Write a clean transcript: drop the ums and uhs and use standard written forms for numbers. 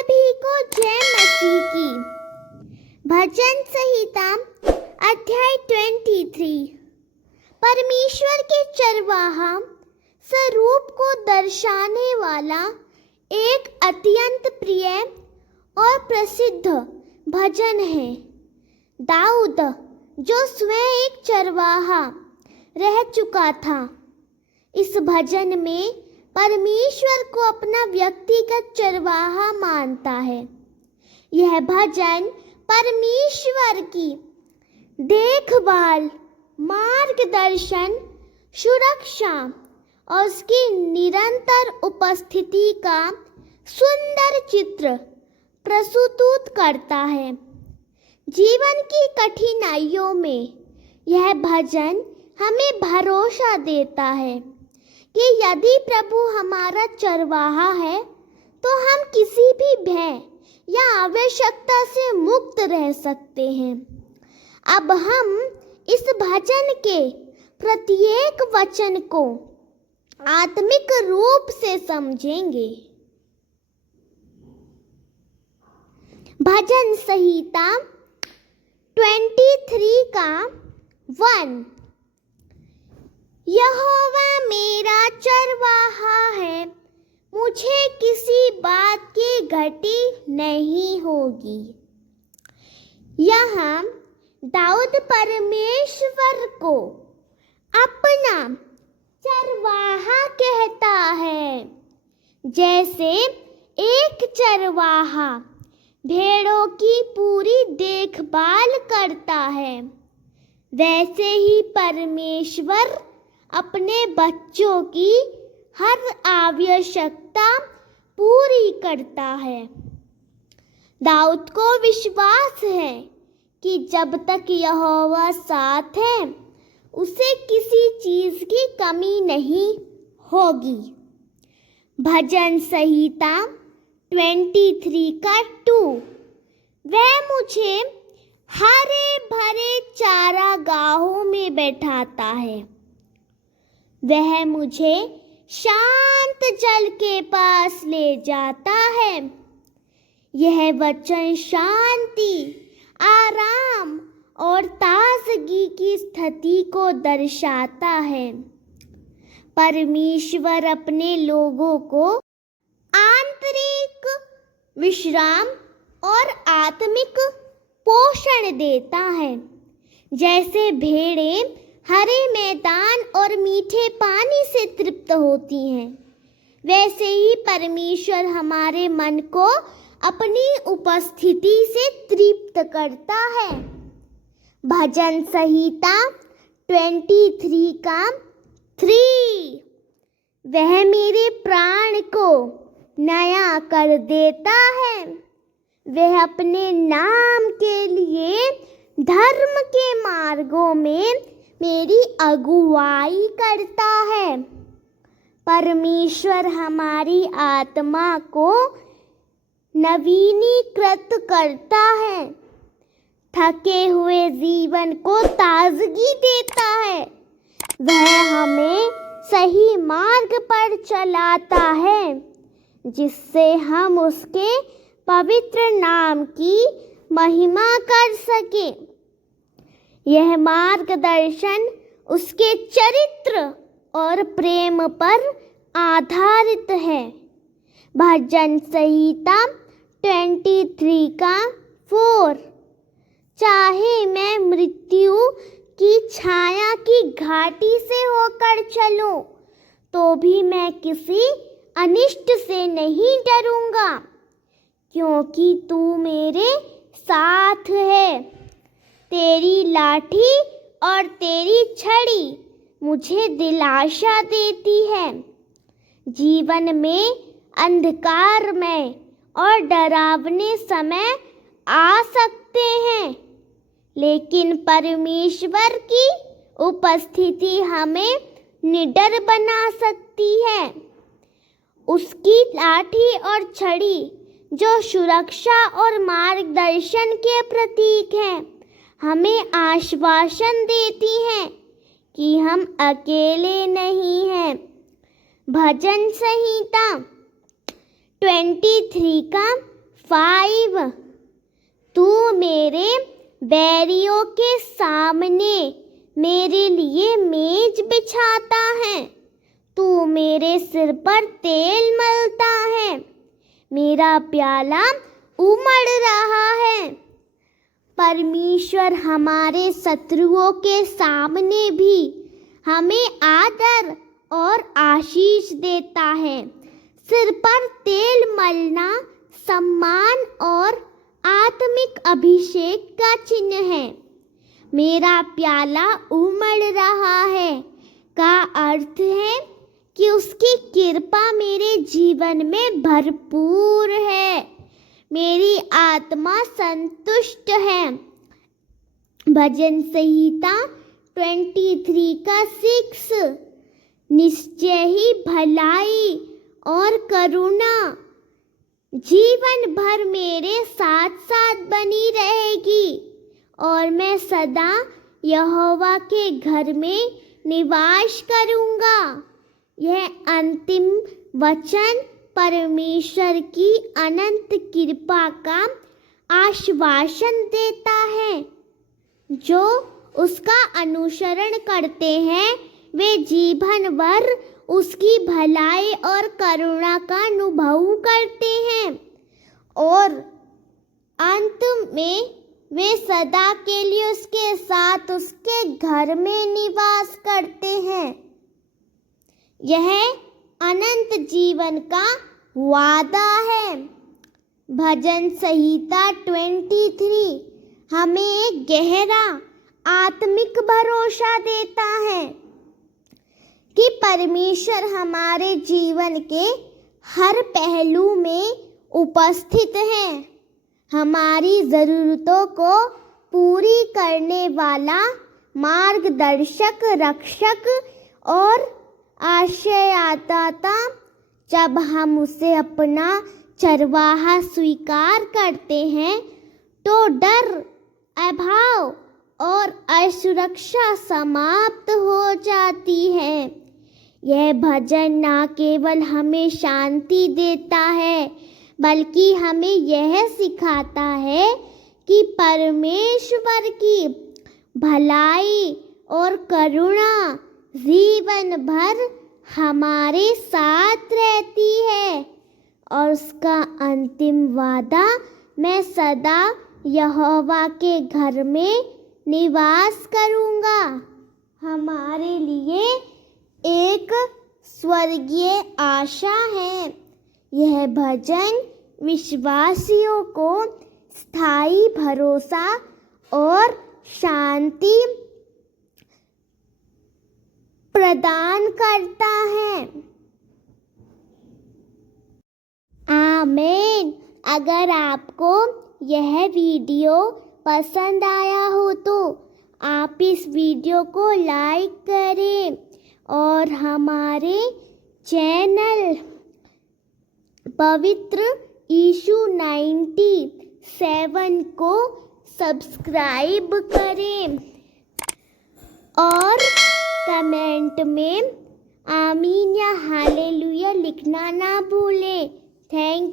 सभी को जय मसीह की। भजन संहिता अध्याय 23। परमेश्वर के चरवाहा स्वरूप को दर्शाने वाला एक अत्यंत प्रिय और प्रसिद्ध भजन है। दाऊद, जो स्वयं एक चरवाहा रह चुका था, इस भजन में परमेश्वर को अपना व्यक्तिगत चरवाहा मानता है। यह भजन परमेश्वर की देखभाल, मार्गदर्शन, सुरक्षा और उसकी निरंतर उपस्थिति का सुंदर चित्र प्रस्तुत करता है। जीवन की कठिनाइयों में यह भजन हमें भरोसा देता है कि यदि प्रभु हमारा चरवाहा है तो हम किसी भी भय या आवश्यकता से मुक्त रह सकते हैं। अब हम इस भजन के प्रत्येक वचन को आत्मिक रूप से समझेंगे। भजन संहिता 23 का 1। यहोवा मेरा चरवाहा है, मुझे किसी बात की घटी नहीं होगी। यहाँ दाऊद परमेश्वर को अपना चरवाहा कहता है। जैसे एक चरवाहा भेड़ों की पूरी देखभाल करता है, वैसे ही परमेश्वर अपने बच्चों की हर आवश्यकता पूरी करता है। दाऊद को विश्वास है कि जब तक यहोवा साथ है, उसे किसी चीज की कमी नहीं होगी। भजन संहिता 23 का 2। वह मुझे हरे भरे चारागाहों में बैठाता है, वह मुझे शांत जल के पास ले जाता है। यह वचन शांति, आराम और ताजगी की स्थिति को दर्शाता है। परमेश्वर अपने लोगों को आंतरिक विश्राम और आत्मिक पोषण देता है। जैसे भेड़ें हरे मैदान और मीठे पानी से तृप्त होती हैं, वैसे ही परमेश्वर हमारे मन को अपनी उपस्थिति से तृप्त करता है। भजन संहिता 23 का 3। वह मेरे प्राण को नया कर देता है, वह अपने नाम के लिए धर्म के मार्गों में मेरी अगुवाई करता है। परमेश्वर हमारी आत्मा को नवीनीकृत करता है, थके हुए जीवन को ताजगी देता है। वह हमें सही मार्ग पर चलाता है, जिससे हम उसके पवित्र नाम की महिमा कर सकें। यह मार्गदर्शन उसके चरित्र और प्रेम पर आधारित है। भजन संहिता 23 का 4। चाहे मैं मृत्यु की छाया की घाटी से होकर चलूं, तो भी मैं किसी अनिष्ट से नहीं डरूंगा, क्योंकि तू मेरे साथ है। तेरी लाठी और तेरी छड़ी मुझे दिलासा देती है। जीवन में अंधकारमय और डरावने समय आ सकते हैं, लेकिन परमेश्वर की उपस्थिति हमें निडर बना सकती है। उसकी लाठी और छड़ी, जो सुरक्षा और मार्गदर्शन के प्रतीक हैं, हमें आश्वासन देती हैं कि हम अकेले नहीं हैं। भजन संहिता 23 का 5 तू मेरे बैरियों के सामने मेरे लिए मेज बिछाता है, तू मेरे सिर पर तेल मलता है, मेरा प्याला उमड़ रहा है। परमेश्वर हमारे शत्रुओं के सामने भी हमें आदर और आशीष देता है। सिर पर तेल मलना सम्मान और आत्मिक अभिषेक का चिन्ह है। मेरा प्याला उमड़ रहा है का अर्थ है कि उसकी कृपा मेरे जीवन में भरपूर है, मेरी आत्मा संतुष्ट है। भजन संहिता 23 का 6 निश्चय ही भलाई और करुणा जीवन भर मेरे साथ साथ बनी रहेगी और मैं सदा यहोवा के घर में निवास करूंगा। यह अंतिम वचन परमेश्वर की अनंत कृपा का आश्वासन देता है। जो उसका अनुसरण करते हैं वे जीवन भर उसकी भलाई और करुणा का अनुभव करते हैं और अंत में वे सदा के लिए उसके साथ उसके घर में निवास करते हैं। यह अनंत जीवन का वादा है। भजन संहिता 23 हमें एक गहरा आत्मिक भरोसा देता है कि परमेश्वर हमारे जीवन के हर पहलू में उपस्थित है, हमारी ज़रूरतों को पूरी करने वाला मार्गदर्शक, रक्षक और आश्रयदाता। जब हम उसे अपना चरवाहा स्वीकार करते हैं तो डर, अभाव और असुरक्षा समाप्त हो जाती है। यह भजन न केवल हमें शांति देता है बल्कि हमें यह सिखाता है कि परमेश्वर की भलाई और करुणा जीवन भर हमारे साथ रहती है और उसका अंतिम वादा, मैं सदा यहोवा के घर में निवास करूंगा, हमारे लिए एक स्वर्गीय आशा है। यह भजन विश्वासियों को स्थायी भरोसा और शांति प्रदान करता है। आमीन। अगर आपको यह वीडियो पसंद आया हो तो आप इस वीडियो को लाइक करें और हमारे चैनल पवित्र यीशु 97 को सब्सक्राइब करें और कमेंट में आमीन या हालेलुया लिखना ना भूलें। थैंक